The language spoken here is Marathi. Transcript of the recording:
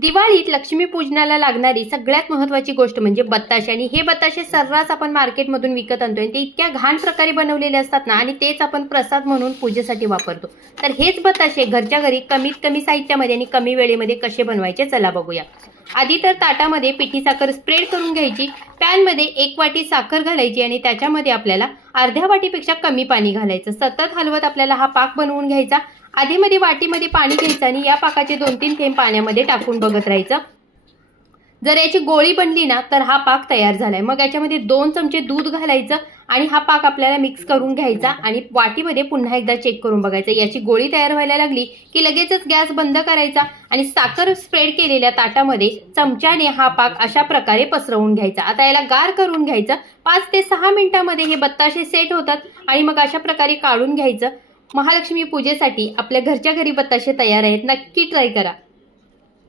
दिवाळीत लक्ष्मीपूजनाला लागणारी सगळ्यात महत्त्वाची गोष्ट म्हणजे बत्ताशे आणि हे बत्ताशे सर्रास आपण मार्केटमधून विकत आणतोय. आणि ते इतक्या घाण प्रकारे बनवलेले असतात ना आणि तेच आपण प्रसाद म्हणून पूजेसाठी वापरतो. तर हेच बत्ताशे घरच्या घरी कमीत कमी साहित्यामध्ये आणि कमी वेळेमध्ये कसे बनवायचे चला बघूया. आधी तर ताटामध्ये पिठी साखर स्प्रेड करून घ्यायची. पॅनमध्ये एक वाटी साखर घालायची आणि त्याच्यामध्ये आपल्याला अर्ध्या वाटीपेक्षा कमी पाणी घालायचं. सतत हलवत आपल्याला हा पाक बनवून घ्यायचा. आधीमध्ये वाटीमध्ये पाणी घ्यायचं आणि या पाकाचे दोन तीन थेंब पाण्यामध्ये टाकून बघत राहायचं. जर याची गोळी बनली ना तर हा पाक तयार झालाय. मग याच्यामध्ये दोन चमचे दूध घालायचं आणि हा पाक आपल्याला मिक्स करून घ्यायचा आणि वाटीमध्ये पुन्हा एकदा चेक करून बघायचं. याची गोळी तयार व्हायला लागली की लगेचच गॅस बंद करायचा आणि साखर स्प्रेड केलेल्या ताटामध्ये चमच्याने हा पाक अशा प्रकारे पसरवून घ्यायचा. आता याला गार करून घ्यायचं. पाच ते सहा मिनिटांमध्ये हे बत्ताशे सेट होतात आणि मग अशा प्रकारे काढून घ्यायचं. महालक्ष्मी पूजेसाठी आपल्या घरच्या घरी बताशे तयार आहेत. नक्की ट्राय करा.